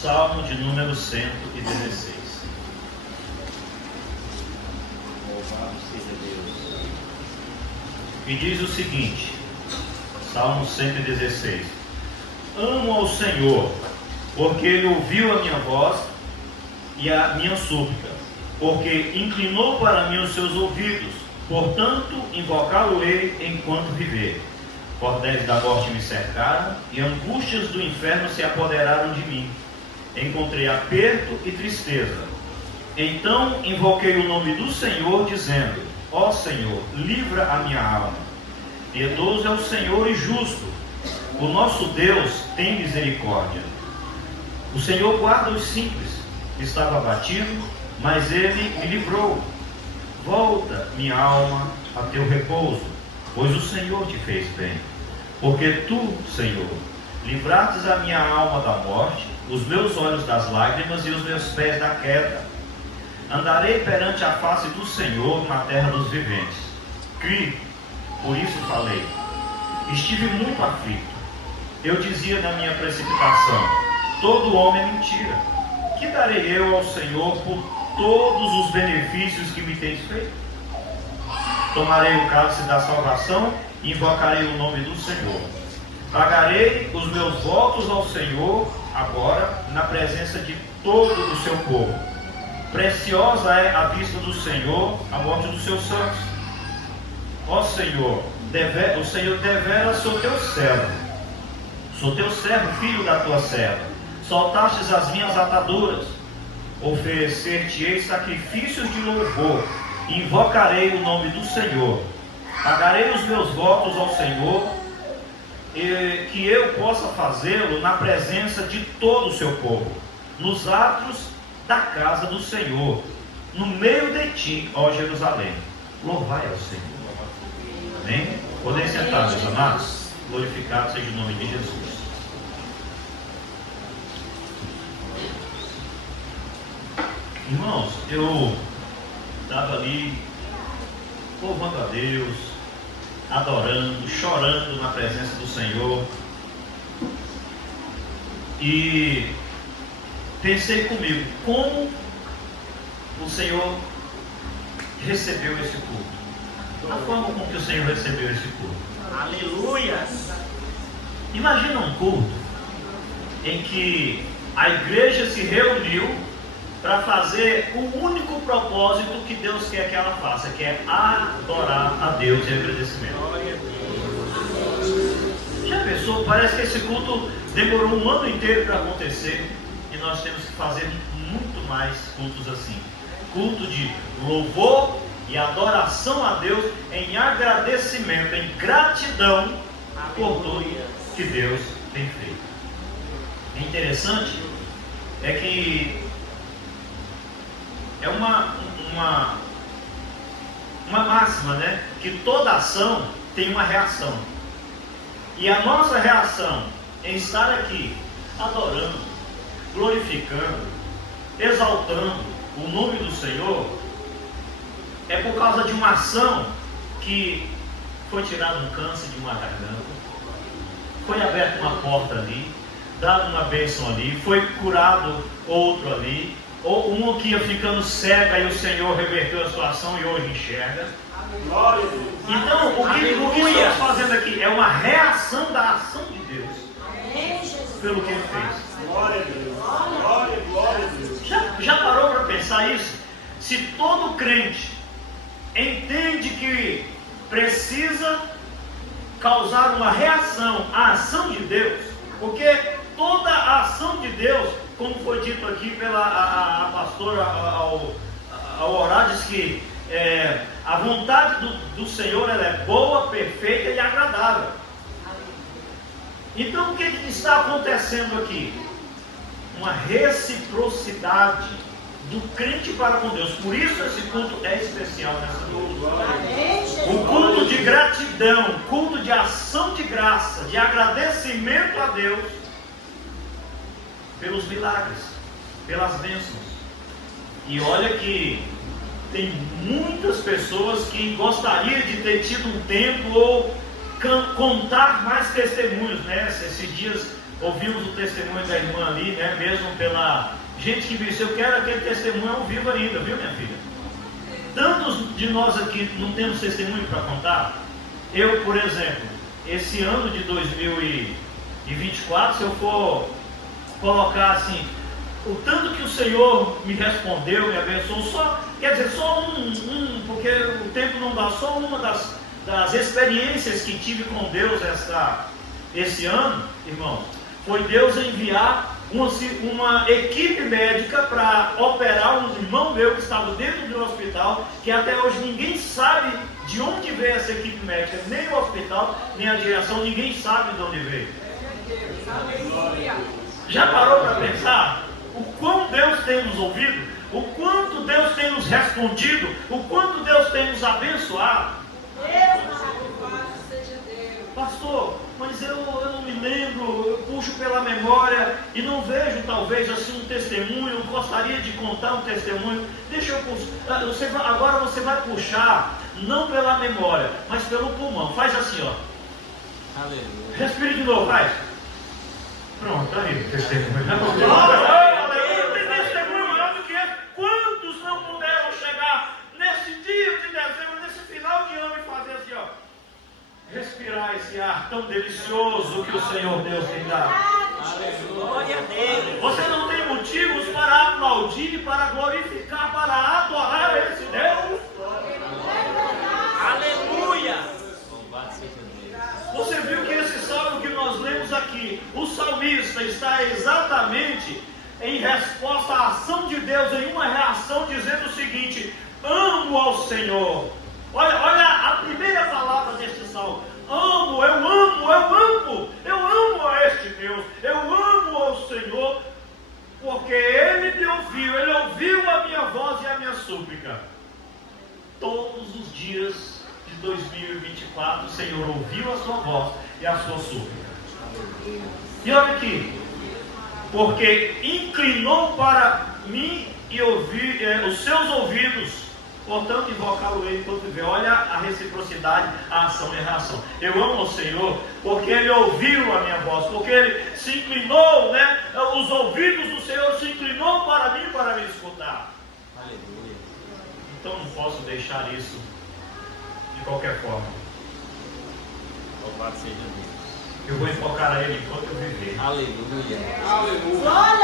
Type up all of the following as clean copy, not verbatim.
Salmo de número 116. Louvado seja Deus. E diz o seguinte, Salmo 116: Amo ao Senhor, porque Ele ouviu a minha voz e a minha súplica, porque inclinou para mim os seus ouvidos, portanto invocá-lo-ei enquanto viver. Cordéis da morte me cercaram, e angústias do inferno se apoderaram de mim. Encontrei aperto e tristeza. Então invoquei o nome do Senhor, dizendo: Ó Senhor, livra a minha alma. Piedoso é o Senhor e justo. O nosso Deus tem misericórdia. O Senhor guarda os simples. Estava abatido, mas Ele me livrou. Volta, minha alma, a teu repouso, pois o Senhor te fez bem. Porque tu, Senhor, livrastes a minha alma da morte, os meus olhos das lágrimas e os meus pés da queda. Andarei perante a face do Senhor na terra dos viventes. Criei, por isso falei. Estive muito aflito. Eu dizia na minha precipitação: todo homem é mentira. Que darei eu ao Senhor por todos os benefícios que me tens feito? Tomarei o cálice da salvação e invocarei o nome do Senhor. Pagarei os meus votos ao Senhor agora, na presença de todo o seu povo. Preciosa é a vista do Senhor a morte dos seus santos. Ó Senhor, o Senhor devera sou teu servo. Sou teu servo, filho da tua serva. Soltastes as minhas ataduras. Oferecer-te-ei sacrifícios de louvor. Invocarei o nome do Senhor. Pagarei os meus votos ao Senhor, e que eu possa fazê-lo na presença de todo o seu povo, nos atos da casa do Senhor, no meio de ti, ó Jerusalém. Louvai ao Senhor. Amém? Podem sentar, meus amados. Glorificado seja o nome de Jesus. Irmãos, eu estava ali louvando a Deus, adorando, chorando na presença do Senhor, e pensei comigo, como o Senhor recebeu esse culto, a forma com que o Senhor recebeu esse culto. Aleluia! Imagina um culto em que a igreja se reuniu para fazer o único propósito que Deus quer que ela faça, que é adorar a Deus em agradecimento. Já pensou? Parece que esse culto demorou um ano inteiro para acontecer, e nós temos que fazer muito mais cultos assim. Culto de louvor e adoração a Deus em agradecimento, em gratidão por tudo que Deus tem feito. É interessante é que é uma máxima, né? Que toda ação tem uma reação. E a nossa reação em estar aqui adorando, glorificando, exaltando o nome do Senhor é por causa de uma ação que foi tirado um câncer de uma garganta, foi aberta uma porta ali, dado uma bênção ali, foi curado outro ali, ou um que ia ficando cega e o Senhor reverteu a situação e hoje enxerga. Então, o que estamos fazendo aqui é uma reação da ação de Deus pelo que Ele fez. Glória a Deus. Glória a Deus. Já parou para pensar isso? Se todo crente entende que precisa causar uma reação à ação de Deus, porque toda a ação de Deus, como foi dito aqui pela a pastora ao orar, diz que a vontade do Senhor ela é boa, perfeita e agradável. Então o que está acontecendo aqui? Uma reciprocidade do crente para com Deus. Por isso esse culto é especial nessa noite. O culto de gratidão, culto de ação de graça, de agradecimento a Deus pelos milagres, pelas bênçãos. E olha que tem muitas pessoas que gostariam de ter tido um tempo ou contar mais testemunhos, né? Esses dias ouvimos o testemunho da irmã ali, né? Mesmo pela gente que disse, eu quero aquele testemunho ao vivo ainda, viu, minha filha? Tantos de nós aqui não temos testemunho para contar. Eu, por exemplo, esse ano de 2024, se eu for colocar assim, o tanto que o Senhor me respondeu, me abençoou, só, quer dizer, só porque o tempo não dá, só uma das experiências que tive com Deus esse ano, irmãos, foi Deus enviar uma equipe médica para operar um irmão meu que estava dentro do hospital, que até hoje ninguém sabe de onde veio essa equipe médica, nem o hospital, nem a direção, ninguém sabe de onde veio. Já parou para pensar o quão Deus tem nos ouvido, o quanto Deus tem nos respondido, o quanto Deus tem nos abençoado? Pastor, mas eu não me lembro, eu puxo pela memória e não vejo talvez assim um testemunho, eu gostaria de contar um testemunho. Deixa eu puxar, agora você vai puxar, não pela memória, mas pelo pulmão. Faz assim, ó. Aleluia. Respire de novo, faz. Pronto, tá aí o testemunho. Tem testemunho maior do que esse. Quantos não puderam chegar nesse dia de dezembro, nesse final de ano e fazer assim, ó. Respirar esse ar tão delicioso que o Senhor Deus tem dado. Glória a Deus. Você não tem motivos para aplaudir, para glorificar, para adorar esse Deus. Aleluia. Louvado seja Deus. Você viu que esse salmo que nós lemos aqui, o salmista está exatamente em resposta à ação de Deus, em uma reação dizendo o seguinte: amo ao Senhor. Olha a primeira palavra deste salmo. Amo a este Deus, eu amo ao Senhor, porque Ele me ouviu, Ele ouviu a minha voz e a minha súplica. Todos os dias de 2024, o Senhor ouviu a sua voz e a sua súplica. E olha aqui, porque inclinou para mim e ouvi os seus ouvidos. Portanto, invocá-lo ele enquanto viver. Olha a reciprocidade, a ação e a reação. Eu amo o Senhor porque Ele ouviu a minha voz, porque Ele se inclinou, né? Os ouvidos do Senhor se inclinou para mim, para me escutar. Aleluia. Então não posso deixar isso de qualquer forma. Louvado seja Deus. Eu vou invocar a Ele enquanto eu viver. Aleluia.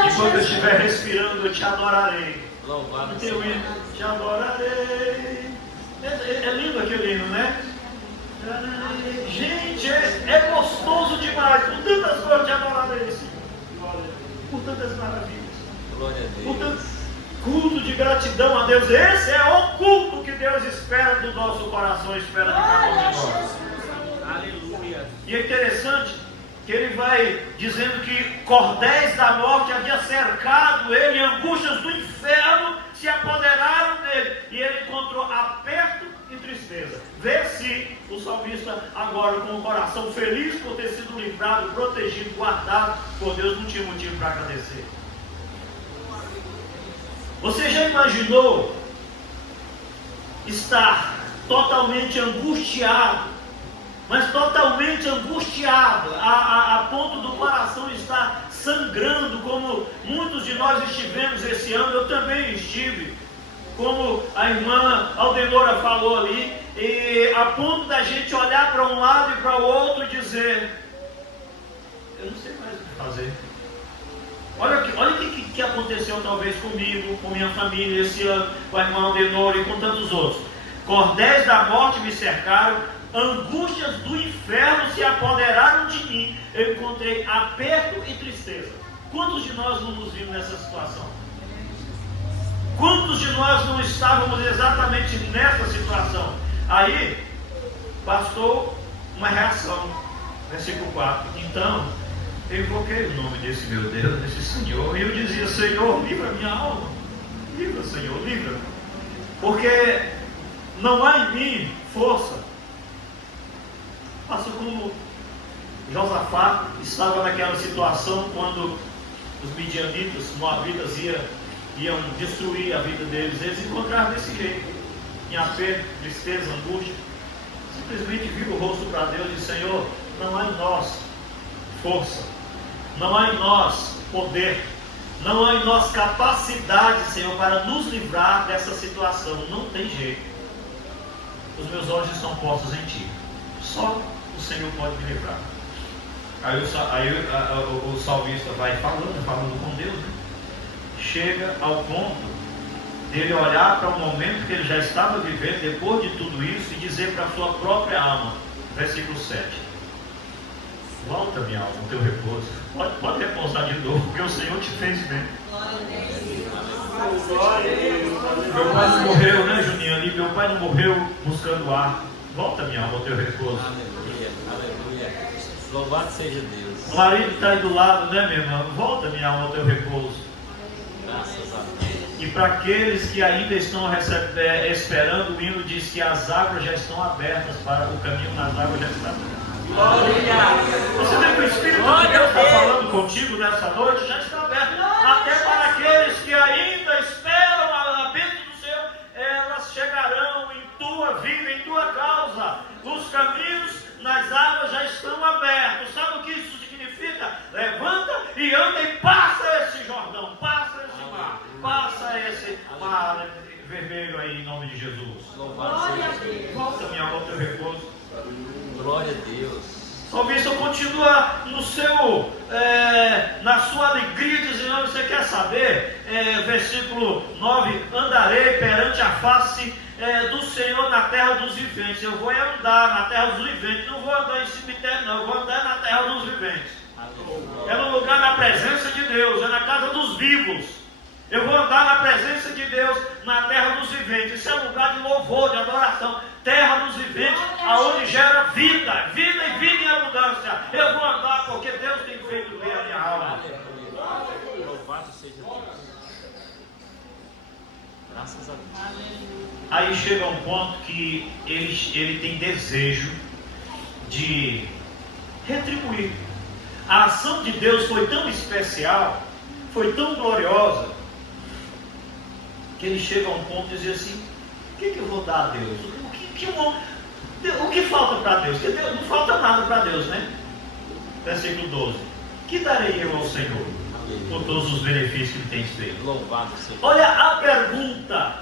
Enquanto eu estiver respirando, eu te adorarei. Louvado Teu seja hino, Deus. te adorarei. É lindo aquele hino, né? Gente, é gostoso demais. Por tantas coisas te adorarei, Senhor. Por tantas maravilhas. Glória a Por Deus. tanto culto de gratidão a Deus. Esse é o culto que Deus espera do nosso coração, espera de cada um de nós. Aleluia. E é interessante que ele vai dizendo que cordéis da morte havia cercado ele, angústias do inferno se apoderaram dele, e ele encontrou aperto e tristeza. Vê-se o salmista agora com o coração feliz por ter sido livrado, protegido, guardado por Deus, não tinha motivo para agradecer. Você já imaginou estar totalmente angustiado, mas totalmente angustiado, a ponto do coração estar sangrando, como muitos de nós estivemos esse ano? Eu também estive, como a irmã Aldenora falou ali, e a ponto da gente olhar para um lado e para o outro e dizer: eu não sei mais o que fazer. Olha o que aconteceu talvez comigo, com minha família esse ano, com a irmã Aldenora e com tantos outros. Cordéis da morte me cercaram, angústias do inferno se apoderaram de mim, eu encontrei aperto e tristeza. Quantos de nós não nos vimos nessa situação? Quantos de nós não estávamos exatamente nessa situação? Aí, bastou uma reação, versículo 4. Então, eu invoquei o nome desse meu Deus, desse Senhor, e eu dizia: Senhor, livra minha alma, livra, Senhor, livra, porque não há em mim força. Faça como Josafá estava naquela situação quando os midianitas, os moabitas iam destruir a vida deles. Eles encontraram desse jeito, em aperto, tristeza, angústia. Simplesmente viram o rosto para Deus e: Senhor, não há em nós força. Não há em nós poder, não há em nós capacidade, Senhor, para nos livrar dessa situação. Não tem jeito. Os meus olhos estão postos em Ti. Só o Senhor pode me livrar. Aí o salmista vai falando com Deus, né? Chega ao ponto dele olhar para o momento que ele já estava vivendo depois de tudo isso e dizer para a sua própria alma, versículo 7: volta, minha alma, o teu repouso. Pode repousar de novo, porque o Senhor te fez bem. Meu pai não morreu, né, Juninho? Ali, meu pai não morreu buscando ar. Volta, minha alma, o teu repouso. Aleluia, aleluia. Louvado seja Deus. O marido está aí do lado, né, minha irmã? Volta, minha alma, o teu repouso. Graças a Deus. E para aqueles que ainda estão esperando, o hino diz que as águas já estão abertas, para o caminho nas águas já está aberto. Você vê que o Espírito de Deus está falando contigo nessa noite, já está aberto. Até para aqueles que ainda esperam a bênção do Senhor, elas chegarão em tua vida, em tua causa. Os caminhos nas águas já estão abertos. Sabe o que isso significa? Levanta e anda e passa esse Jordão, passa esse mar, passa esse mar vermelho aí em nome de Jesus. Louvado seja Deus. Volta, minha alma, ao teu repouso. Glória a Deus. O salmista continua na sua alegria, dizendo: você quer saber? Versículo 9: andarei perante a face do Senhor na terra dos viventes. Eu vou andar na terra dos viventes, não vou andar em cemitério, não, eu vou andar na terra dos viventes. É no lugar na presença de Deus, é na casa dos vivos. Eu vou andar na presença de Deus na terra dos viventes. Isso é um lugar de louvor, de adoração. Terra dos viventes, aonde gera vida e vida em abundância. Eu vou andar porque Deus tem feito bem a minha alma. Aleluia. Louvado seja Deus. Graças a Deus. Aí chega um ponto que ele tem desejo de retribuir. A ação de Deus foi tão especial, foi tão gloriosa, que ele chega a um ponto e diz assim: o que eu vou dar a Deus? O que falta para Deus? Porque Deus, não falta nada para Deus, né? Versículo 12: que darei eu ao Senhor por todos os benefícios que Ele tem feito? Louvado seja. Olha a pergunta,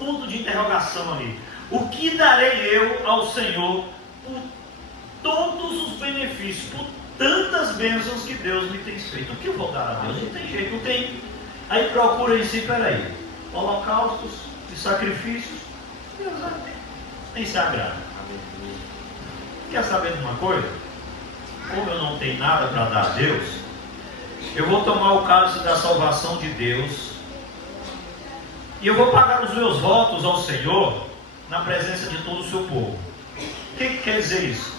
ponto de interrogação ali: o que darei eu ao Senhor por todos os benefícios, por tantas bênçãos que Deus me tem feito? O que eu vou dar a Deus? Não tem jeito, não tem. Aí procura em si, peraí, holocaustos e sacrifícios, Deus nem se agrada. Quer saber de uma coisa? Como eu não tenho nada para dar a Deus, eu vou tomar o cálice da salvação de Deus e eu vou pagar os meus votos ao Senhor na presença de todo o seu povo. O que quer dizer isso?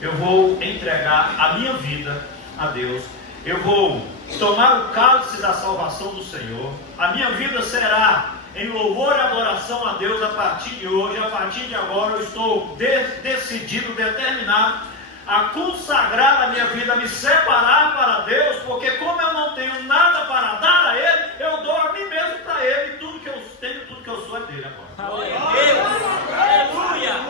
Eu vou entregar a minha vida a Deus. Eu vou tomar o cálice da salvação do Senhor. A minha vida será em louvor e adoração a Deus a partir de hoje. A partir de agora eu estou decidido, determinado a consagrar a minha vida, a me separar para Deus, porque como eu não tenho nada para dar a Ele, eu dou a mim mesmo para Ele. Tudo que eu tenho, tudo que eu sou é dele agora. Aleluia.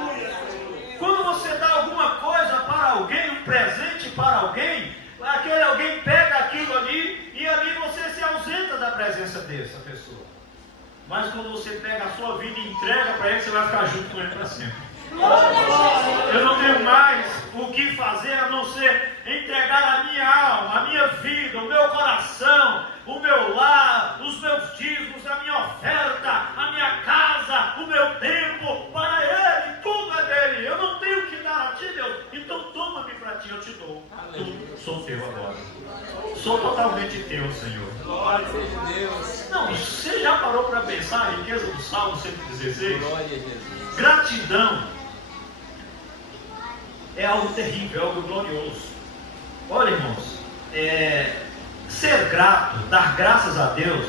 Quando você dá alguma coisa para alguém, um presente para alguém, aquele alguém pega aquilo ali e ali você se ausenta da presença dessa pessoa. Mas quando você pega a sua vida e entrega para Ele, você vai ficar junto com Ele para sempre. Eu não tenho mais o que fazer a não ser entregar a minha alma, a minha vida, o meu coração, o meu lar, os meus dízimos, a minha oferta, a minha casa, o meu tempo para Ele. Tudo é dele. Eu não tenho o que dar a ti, Deus. Então toma-me para ti, eu te dou. Sou teu agora. Sou totalmente teu, Senhor. Glória seja Deus. Não, você já parou para pensar a riqueza do Salmo 116? Glória a Jesus. Gratidão é algo terrível, é algo glorioso. Olha, irmãos, ser grato, dar graças a Deus,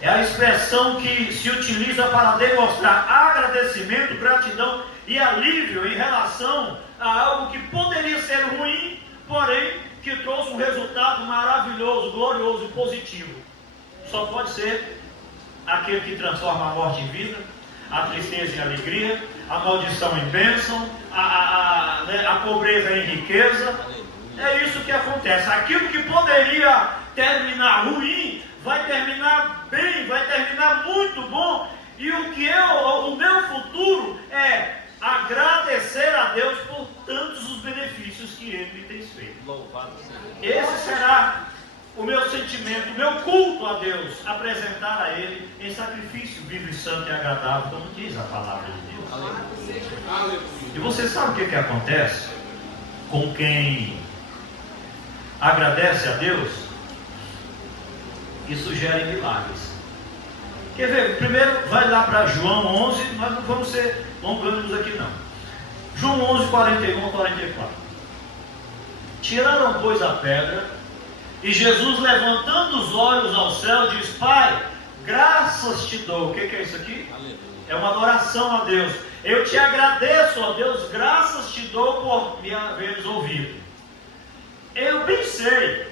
é a expressão que se utiliza para demonstrar agradecimento, gratidão e alívio em relação a algo que poderia ser ruim, porém que trouxe um resultado maravilhoso, glorioso e positivo. Só pode ser aquele que transforma a morte em vida, a tristeza em alegria, a maldição em bênção, a pobreza em riqueza. É isso que acontece. Aquilo que poderia terminar ruim, vai terminar bem, vai terminar muito bom. E o meu futuro é agradecer a Deus por tantos os benefícios que Ele me tem feito. Louvado seja. Esse será o meu sentimento, o meu culto a Deus, apresentar a Ele em sacrifício vivo e santo e agradável, como diz a palavra de Deus. Aleluia. E você sabe o que acontece com quem agradece a Deus? Isso gera milagres. Quer ver? Primeiro vai lá para João 11, nós não vamos ser longânimos aqui não. João 11, 41 a 44. Tiraram, pois, a pedra, e Jesus, levantando os olhos ao céu, diz: Pai, graças te dou. O que é isso aqui? Aleluia. É uma adoração a Deus. Eu te agradeço, ó Deus, graças te dou por me haveres ouvido. Eu pensei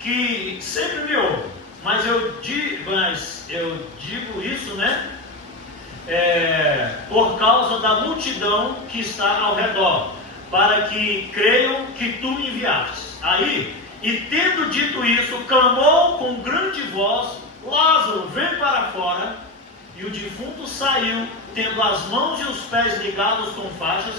que sempre me ouve, mas eu digo isso, né? Por causa da multidão que está ao redor, para que creiam que tu me enviaste. Aí, e tendo dito isso, clamou com grande voz: Lázaro, vem para fora. E o defunto saiu, tendo as mãos e os pés ligados com faixas,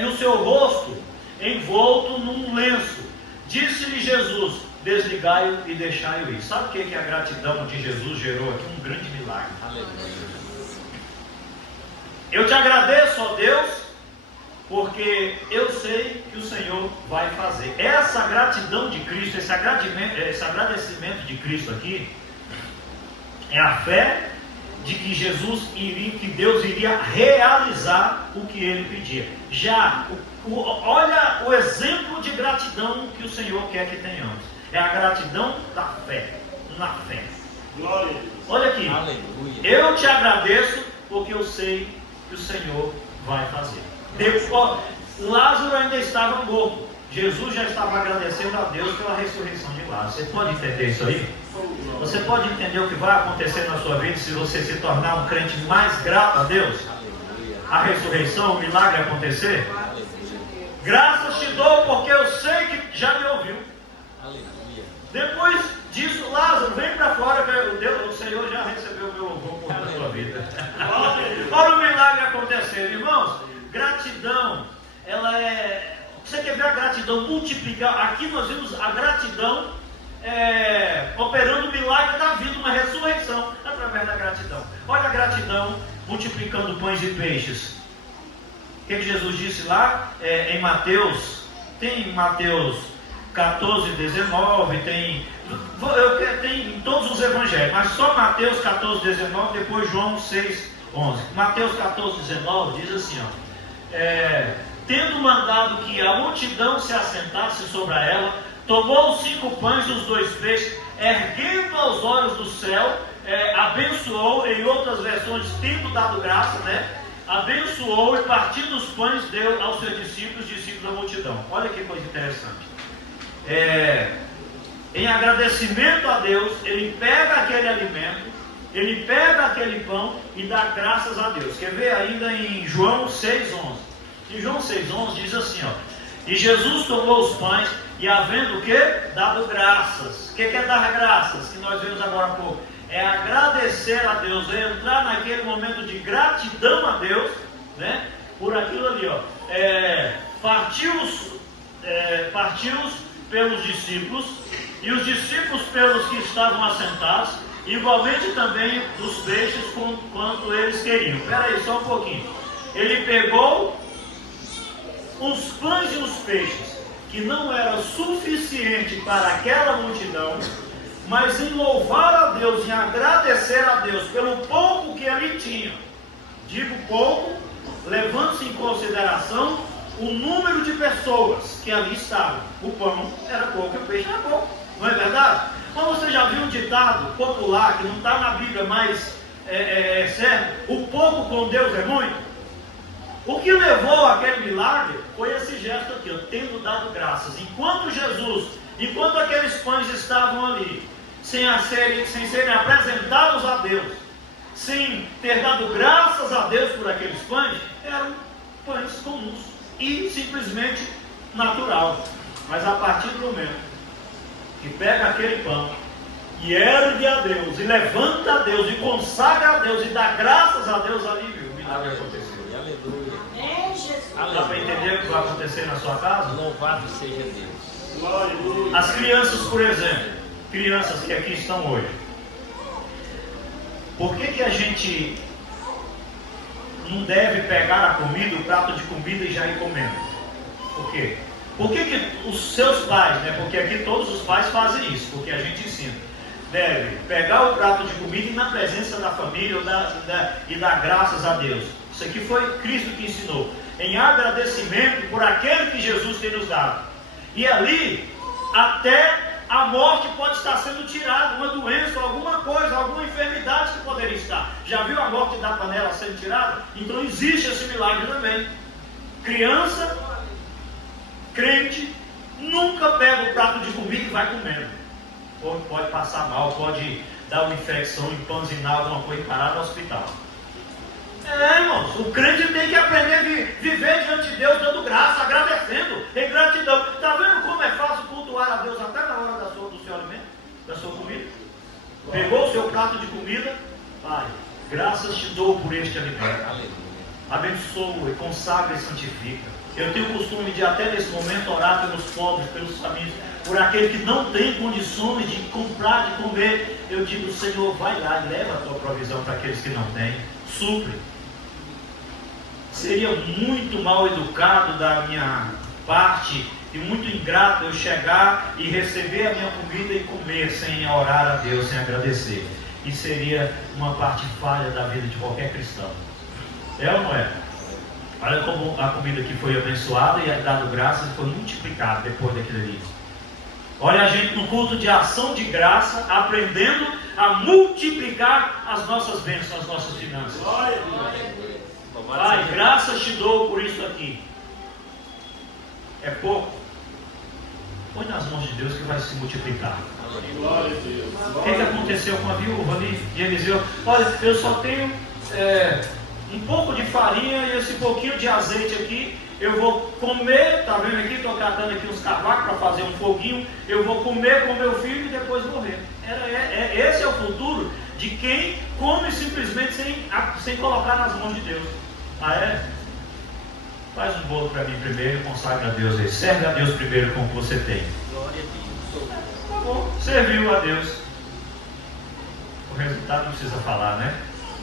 e o seu rosto envolto num lenço. Disse-lhe Jesus: desligai-o e deixai-o ir. Sabe o que a gratidão de Jesus gerou aqui? Um grande milagre. Aleluia. Eu te agradeço, ó Deus, porque eu sei que o Senhor vai fazer. Essa gratidão de Cristo, esse agradecimento de Cristo aqui, é a fé de que Deus iria realizar o que Ele pedia. Olha o exemplo de gratidão que o Senhor quer que tenhamos. É a gratidão da fé, na fé. Glória. Olha aqui. Aleluia. Eu te agradeço porque eu sei que o Senhor vai fazer. Lázaro ainda estava morto. Jesus já estava agradecendo a Deus pela ressurreição de Lázaro. Você pode entender isso aí? Você pode entender o que vai acontecer na sua vida se você se tornar um crente mais grato a Deus? Aleluia. A ressurreição, o milagre acontecer? Aleluia. Graças te dou porque eu sei que já me ouviu. Aleluia. Depois disso, Lázaro, vem para fora, que o Senhor já recebeu o meu louvor por toda a sua vida. Olha o milagre acontecendo, irmãos. Gratidão, ela é... Você quer ver a gratidão multiplicar? Aqui nós vimos a gratidão operando o milagre da vida, uma ressurreição através da gratidão. Olha a gratidão multiplicando pães e peixes. O que Jesus disse lá em Mateus? Tem Mateus 14, 19, tem em todos os evangelhos, mas só Mateus 14, 19, depois João 6, 11. Mateus 14, 19 diz assim, tendo mandado que a multidão se assentasse sobre ela, tomou os 5 pães e os 2 peixes, erguendo aos olhos do céu, abençoou, em outras versões, tendo dado graça, né? Abençoou e partindo os pães deu aos seus discípulos da multidão. Olha que coisa interessante. Em agradecimento a Deus, ele pega aquele alimento, ele pega aquele pão e dá graças a Deus. Quer ver ainda em João 6,11? Em João 6,11 diz assim, e Jesus tomou os pães e havendo o que? Dado graças. O que é dar graças? Que nós vimos agora há pouco. É agradecer a Deus, é entrar naquele momento de gratidão a Deus, né? Por aquilo ali, partiu-os pelos discípulos, e os discípulos pelos que estavam assentados, igualmente também dos peixes, quanto eles queriam. Espera aí, só um pouquinho. Ele pegou os pães e os peixes, que não era suficiente para aquela multidão, mas em louvar a Deus, em agradecer a Deus pelo pouco que ali tinha. Digo pouco, levando-se em consideração o número de pessoas que ali estavam. O pão era pouco e o peixe era pouco, não é verdade? Mas você já viu um ditado popular que não está na Bíblia, mas é certo? O pouco com Deus é muito. O que levou aquele milagre foi esse gesto aqui, tendo dado graças. Enquanto aqueles pães estavam ali, sem serem apresentados a Deus, sem ter dado graças a Deus por aqueles pães, eram pães comuns e simplesmente natural. Mas a partir do momento que pega aquele pão e ergue a Deus, e levanta a Deus, e consagra a Deus, e dá graças a Deus, ali, viu? O milagre aconteceu. Aleluia. Dá para entender o que vai acontecer na sua casa? Louvado seja Deus. As crianças, por exemplo, crianças que aqui estão hoje, por que a gente não deve pegar a comida, o prato de comida e já ir comendo? Por quê? Por que os seus pais, né? Porque aqui todos os pais fazem isso, porque a gente ensina. Deve pegar o prato de comida e na presença da família e dar graças a Deus. Isso aqui foi Cristo que ensinou. Em agradecimento por aquele que Jesus tem nos dado. E ali, até a morte pode estar sendo tirada, uma doença, alguma coisa, alguma enfermidade que poderia estar. Já viu a morte da panela sendo tirada? Então existe esse milagre também. Criança, crente, nunca pega o prato de comida e vai comendo. Pode passar mal, pode dar uma infecção, empanzinar alguma coisa e parar no hospital. Irmãos, o crente tem que aprender a viver diante de Deus, dando graça, agradecendo, em gratidão. Está vendo como é fácil cultuar a Deus até na hora do seu alimento, da sua comida? Pegou o seu prato de comida, Pai, graças te dou por este alimento. Abençoa e consagra e santifica. Eu tenho o costume de até nesse momento orar pelos pobres, pelos famintos, por aquele que não tem condições de comprar, de comer. Eu digo, Senhor, vai lá e leva a tua provisão para aqueles que não têm. Supre. Seria muito mal educado da minha parte e muito ingrato eu chegar e receber a minha comida e comer sem orar a Deus, sem agradecer. E seria uma parte falha da vida de qualquer cristão. É ou não é? Olha como a comida que foi abençoada e dado graças foi multiplicada depois daquilo ali. Olha a gente no culto de ação de graça, aprendendo a multiplicar as nossas bênçãos, as nossas finanças. Pai, graças te dou por isso aqui. É pouco? Põe nas mãos de Deus que vai se multiplicar. O que aconteceu com a viúva ali de Eliseu? Olha, eu só tenho um pouco de farinha e esse pouquinho de azeite aqui. Eu vou comer, está vendo aqui? Estou catando aqui uns cavacos para fazer um foguinho. Eu vou comer com meu filho e depois morrer. Esse é o futuro de quem come simplesmente sem colocar nas mãos de Deus. Ah, é? Faz um bolo para mim primeiro, consagra a Deus aí. Serve a Deus primeiro com o que você tem. Glória a Deus. Tá bom, serviu a Deus. O resultado não precisa falar, né?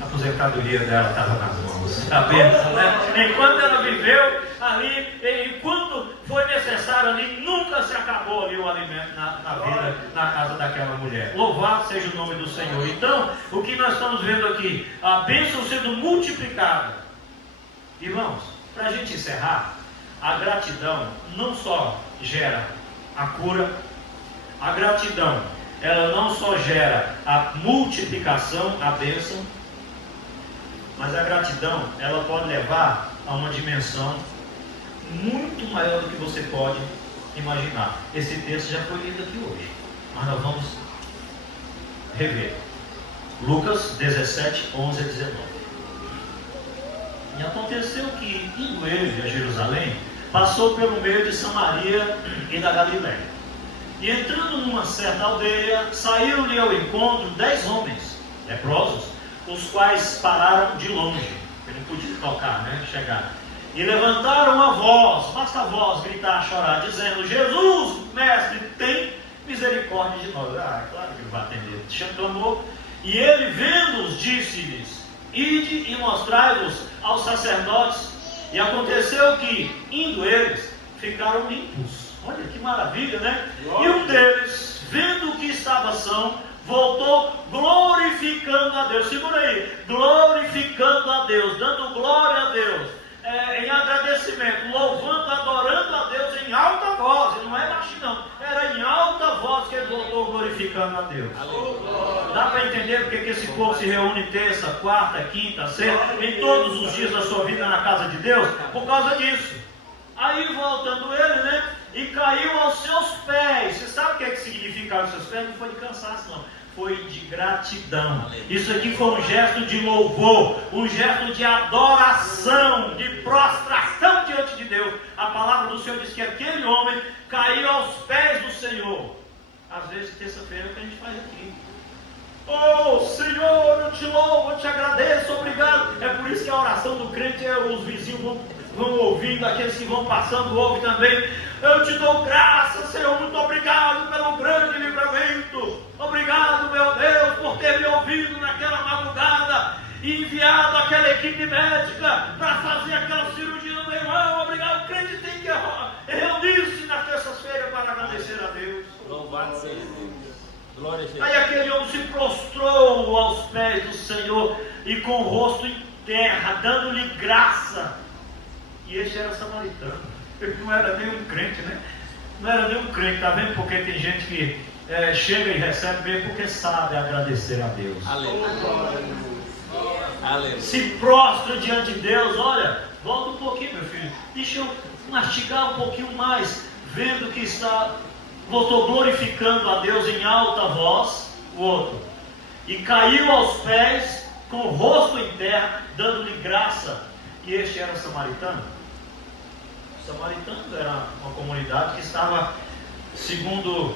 A aposentadoria dela estava nas mãos. A bênção, né? Enquanto ela viveu ali, enquanto foi necessário ali, nunca se acabou ali o alimento na vida, na casa daquela mulher. Louvado seja o nome do Senhor. Então, o que nós estamos vendo aqui? A bênção sendo multiplicada. Irmãos, para a gente encerrar, a gratidão não só gera a cura, a gratidão, ela não só gera a multiplicação, a bênção, mas a gratidão, ela pode levar a uma dimensão muito maior do que você pode imaginar. Esse texto já foi lido aqui hoje, mas nós vamos rever. Lucas 17, 11 a 19. E aconteceu que, indo ele a Jerusalém, passou pelo meio de Samaria e da Galiléia. E entrando numa certa aldeia, saíram-lhe ao encontro 10 homens leprosos, os quais pararam de longe. Ele não podia tocar, né? Chegar. E levantaram a voz, basta a voz, gritar, chorar, dizendo: Jesus, mestre, tem misericórdia de nós. Ah, claro que ele vai atender. Clamou. E ele, vendo-os, disse-lhes: ide e mostrai-vos aos sacerdotes. E aconteceu que, indo eles, ficaram limpos. Olha que maravilha, né? E um deles, vendo que estava são, voltou glorificando a Deus. Segura aí, glorificando a Deus, dando glória a Deus, em agradecimento, louvando, adorando a Deus em alta voz. E não é baixinho não, era em alta voz que ele voltou glorificando a Deus. Dá para entender porque que esse povo se reúne terça, quarta, quinta, sexta, em todos os dias da sua vida na casa de Deus? Por causa disso. Aí voltando ele, né? e caiu aos seus pés. Você sabe o que é que significa aos seus pés? Não foi de cansaço, não. Foi de gratidão. Isso aqui foi um gesto de louvor, um gesto de adoração, de prostração diante de Deus. A palavra do Senhor diz que aquele homem caiu aos pés do Senhor. Às vezes, terça-feira é o que a gente faz aqui. Oh Senhor, eu te louvo, eu te agradeço, obrigado. É por isso que a oração do crente, os vizinhos vão ouvindo, aqueles que vão passando ouvem também. Eu te dou graças, Senhor, muito obrigado pelo grande livramento. Obrigado, meu Deus, por ter me ouvido naquela madrugada e enviado aquela equipe médica para fazer aquela cirurgia no meu irmão. Obrigado. O crente tem que reunir-se nas terças-feiras para agradecer a Deus. Louvado seja Deus. Glória a Jesus. Aí aquele homem se prostrou aos pés do Senhor e com o rosto em terra, dando-lhe graça. E este era samaritano. Ele não era nem um crente, né? Não era nem um crente, tá vendo? Porque tem gente que chega e recebe mesmo porque sabe agradecer a Deus. Aleluia. Aleluia. Se prostra diante de Deus. Olha, volta um pouquinho, meu filho. Deixa eu mastigar um pouquinho mais, vendo que voltou glorificando a Deus em alta voz. O outro. E caiu aos pés, com o rosto em terra, dando-lhe graça. E este era samaritano. Os samaritanos era uma comunidade que estava, segundo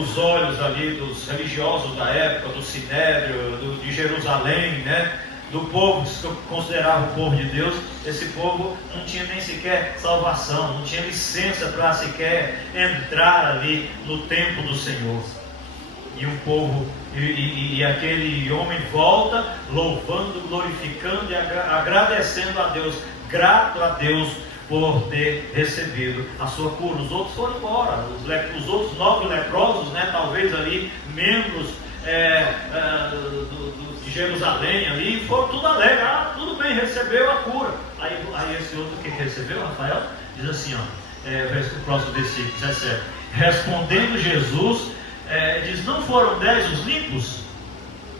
os olhos ali dos religiosos da época, do Sinédrio, de Jerusalém, né? Do povo que considerava o povo de Deus. Esse povo não tinha nem sequer salvação, não tinha licença para sequer entrar ali no templo do Senhor. E um povo, e aquele homem volta louvando, glorificando e agradecendo a Deus, grato a Deus por ter recebido a sua cura. Os outros foram embora, os outros 9 leprosos, né, talvez ali membros de Jerusalém ali, foram tudo alegre. Tudo bem, recebeu a cura. Aí esse outro que recebeu, Rafael, diz assim, o próximo versículo 17, respondendo Jesus, diz: não foram 10 os limpos?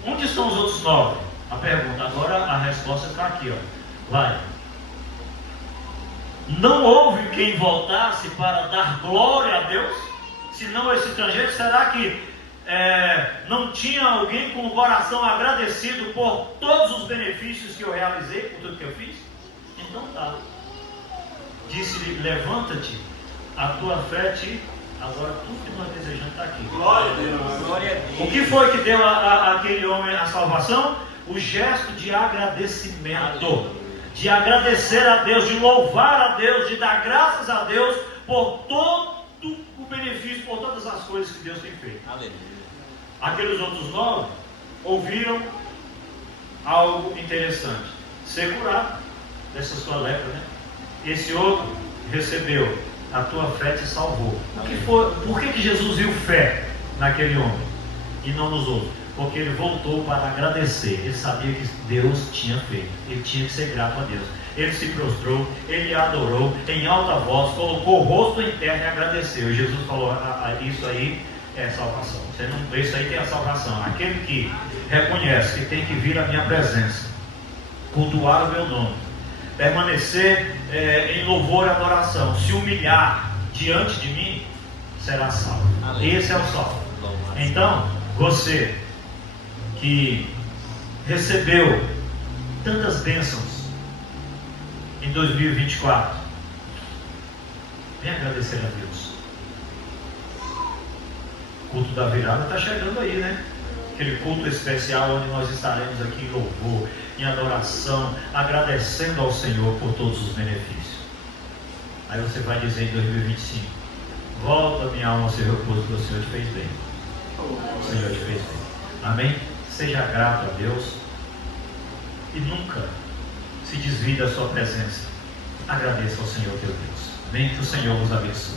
Onde estão os outros 9? A pergunta, agora a resposta está aqui, vai. Não houve quem voltasse para dar glória a Deus, senão esse estrangeiro? Será que não tinha alguém com o coração agradecido por todos os benefícios que eu realizei, por tudo que eu fiz? Então tá. Disse-lhe: levanta-te, a tua fé te... Agora tudo que nós desejamos está aqui. Glória a Deus. Glória a Deus. O que foi que deu àquele homem a salvação? O gesto de agradecimento. De agradecer a Deus, de louvar a Deus, de dar graças a Deus por todo o benefício, por todas as coisas que Deus tem feito. Aleluia. Aqueles outros 9 ouviram algo interessante: ser curado dessa sua lepra, né? Esse outro recebeu: a tua fé te salvou. Por que Jesus viu fé naquele homem e não nos outros? Porque ele voltou para agradecer. Ele sabia que Deus tinha feito. Ele tinha que ser grato a Deus. Ele se prostrou, ele adorou em alta voz, colocou o rosto em terra e agradeceu. E Jesus falou: isso aí é salvação. Isso aí tem a salvação. Aquele que reconhece que tem que vir à minha presença, cultuar o meu nome, permanecer em louvor e adoração, se humilhar diante de mim, será salvo. Aleluia. Esse é o salvo. Então, você que recebeu tantas bênçãos em 2024, vem agradecer a Deus. O culto da virada está chegando aí, né? Aquele culto especial onde nós estaremos aqui em louvor, em adoração, agradecendo ao Senhor por todos os benefícios. Aí você vai dizer em 2025: volta minha alma ao seu repouso, porque o Senhor te fez bem. O Senhor te fez bem. Amém? Seja grato a Deus e nunca se desvie da sua presença. Agradeça ao Senhor teu Deus. Amém? Que o Senhor vos abençoe.